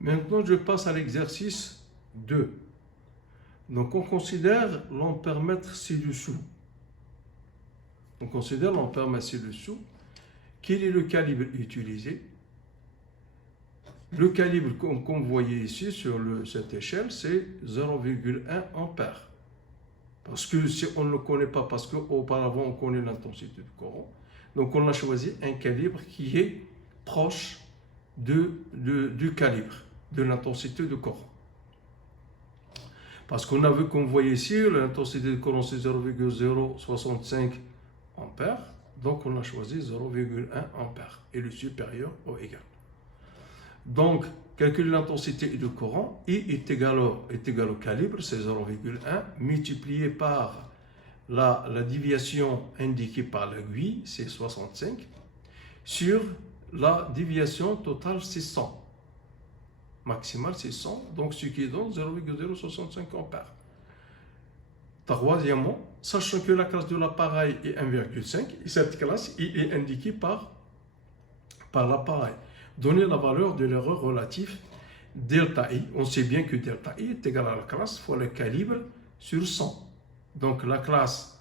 Maintenant, je passe à l'exercice 2. Donc, on considère l'ampèremètre ci-dessous. On considère l'ampèremètre ci-dessous. Quel est le calibre utilisé? Le calibre, comme vous voyez ici sur cette échelle, c'est 0,1 ampère. Parce que si on ne le connaît pas, parce qu'auparavant on connaît l'intensité du courant, donc on a choisi un calibre qui est proche du calibre, de l'intensité du courant. Parce qu'on a vu, comme vous voyez ici, l'intensité du courant c'est 0,065 ampères, donc on a choisi 0,1 ampère et le supérieur au égal. Donc, calculer l'intensité du courant, I est égal au calibre, c'est 0,1, multiplié par la déviation indiquée par l'aiguille, c'est 65, sur la déviation totale, c'est 100. Maximale, c'est 100, donc ce qui donne 0,065 ampères. Troisièmement, sachant que la classe de l'appareil est 1,5, et cette classe est indiquée par l'appareil. Donner la valeur de l'erreur relative delta I. On sait bien que delta I est égal à la classe fois le calibre sur 100. Donc la classe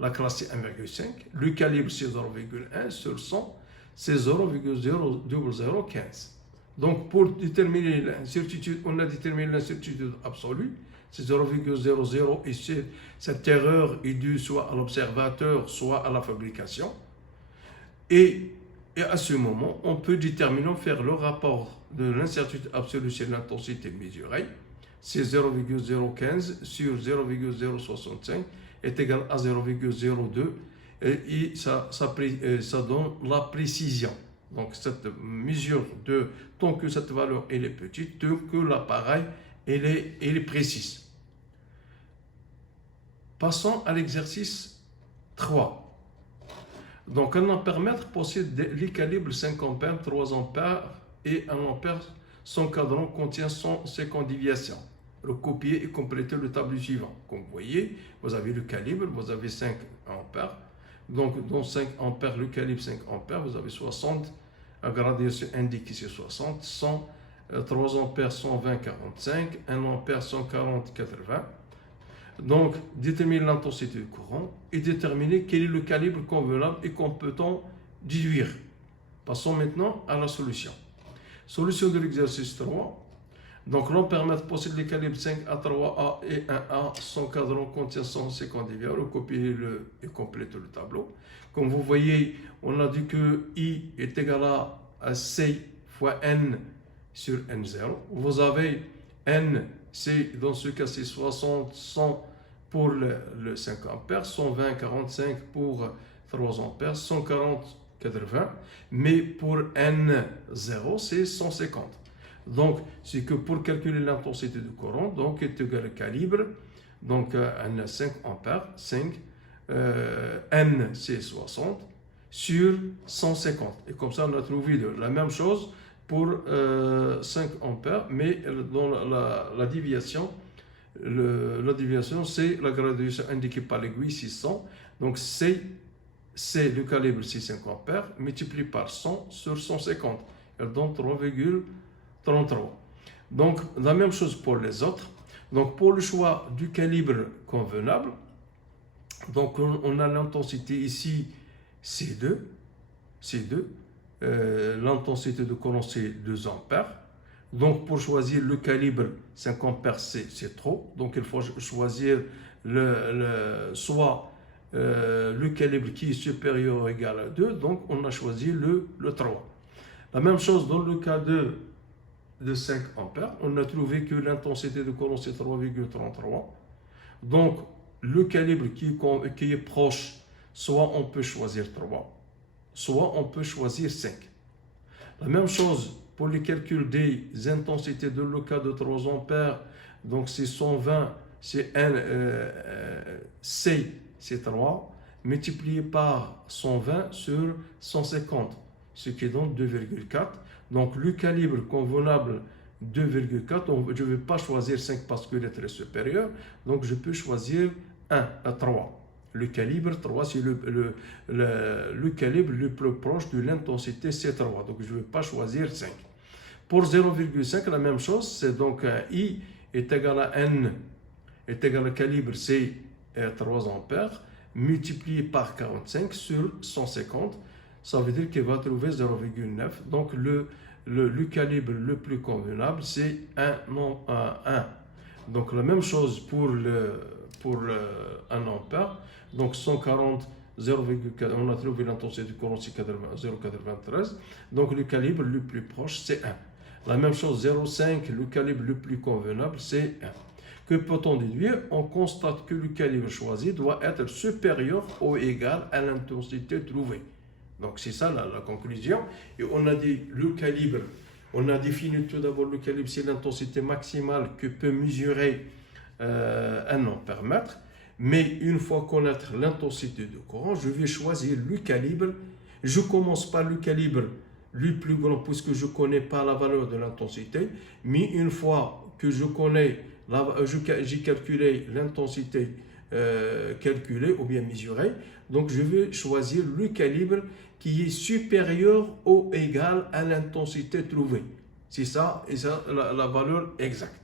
c'est 1,5, le calibre c'est 0,1 sur 100, c'est 0,0015. Donc pour déterminer l'incertitude, on a déterminé l'incertitude absolue, c'est 0,00 et cette erreur est due soit à l'observateur, soit à la fabrication. Et à ce moment, on peut déterminer, faire le rapport de l'incertitude absolue sur l'intensité mesurée. C'est 0,015 sur 0,065 est égal à 0,02 et ça donne la précision. Donc cette mesure tant que cette valeur elle est petite, tant que l'appareil elle est précise. Passons à l'exercice 3. Donc, un ampèremètre possède les calibres 5 ampères, 3 ampères et 1 ampère. Son cadran contient 150 déviations. Recopier et compléter le tableau suivant. Comme vous voyez, vous avez le calibre, vous avez 5 ampères. Donc, dans 5 ampères, le calibre 5 ampères, vous avez 60. À gradation indiqué, c'est 60. 100, 3 ampères, 120, 45. 1 ampère, 140, 80. Donc, déterminer l'intensité du courant et déterminer quel est le calibre convenable et qu'on peut-on déduire. Passons maintenant à la solution. Solution de l'exercice 3. Donc, l'ampèremètre possède les calibres 5A, 3A et 1A. Son cadran contient 150 déviations. Recopier et compléter le tableau. Comme vous voyez, on a dit que I est égal à C fois N sur N0. Vous avez N, dans ce cas, c'est 60, 100 pour le 5 ampères, 120, 45 pour 3 ampères, 140, 80, mais pour N0, c'est 150. Donc, c'est que pour calculer l'intensité du courant, donc est égal au calibre, donc N 5 ampères, 5, N c'est 60, sur 150. Et comme ça, on a trouvé la même chose pour 5 ampères, mais dans la déviation, c'est la gradation indiquée par l'aiguille, 600. Donc, c'est le calibre, c'est 5 ampères, multiplié par 100 sur 150. Elle donne 3,33. Donc, la même chose pour les autres. Donc, pour le choix du calibre convenable, donc on a l'intensité ici, C2. L'intensité de courant, c'est 2 ampères. Donc, pour choisir le calibre 5 ampères, c'est trop. Donc, il faut choisir soit le calibre qui est supérieur ou égal à 2. Donc, on a choisi le 3. La même chose dans le cas de 5 ampères. On a trouvé que l'intensité de courant, c'est 3,33. Donc, le calibre qui est proche, soit on peut choisir 3, soit on peut choisir 5. La même chose pour le calcul des intensités de le cas de 3 ampères, donc c'est 120, c'est C, c'est 3, multiplié par 120 sur 150, ce qui donne 2,4. Donc le calibre convenable 2,4, je ne vais pas choisir 5 parce qu'il est très supérieur, donc je peux choisir 3. Le calibre 3, c'est le calibre le plus proche de l'intensité C3, donc je ne vais pas choisir 5. Pour 0,5, la même chose, c'est donc I est égal à N est égal à calibre C 3 ampères multiplié par 45 sur 150. Ça veut dire qu'il va trouver 0,9. Donc le calibre le plus convenable, c'est 1. Donc la même chose pour 1 ampère. Donc 140, 0,4, on a trouvé l'intensité du courant, c'est 0,93. Donc le calibre le plus proche, c'est 1. La même chose, 0,5, le calibre le plus convenable, c'est 1. Que peut-on déduire? On constate que le calibre choisi doit être supérieur ou égal à l'intensité trouvée. Donc c'est ça la conclusion. Et on a dit le calibre, on a défini tout d'abord le calibre, c'est l'intensité maximale que peut mesurer un ampère-mètre. Mais une fois connaître l'intensité du courant, je vais choisir le calibre. Je commence par le calibre le plus grand puisque je ne connais pas la valeur de l'intensité. Mais une fois que je connais, j'ai calculé l'intensité calculée ou bien mesurée, donc je vais choisir le calibre qui est supérieur ou égal à l'intensité trouvée. C'est ça, et ça la valeur exacte.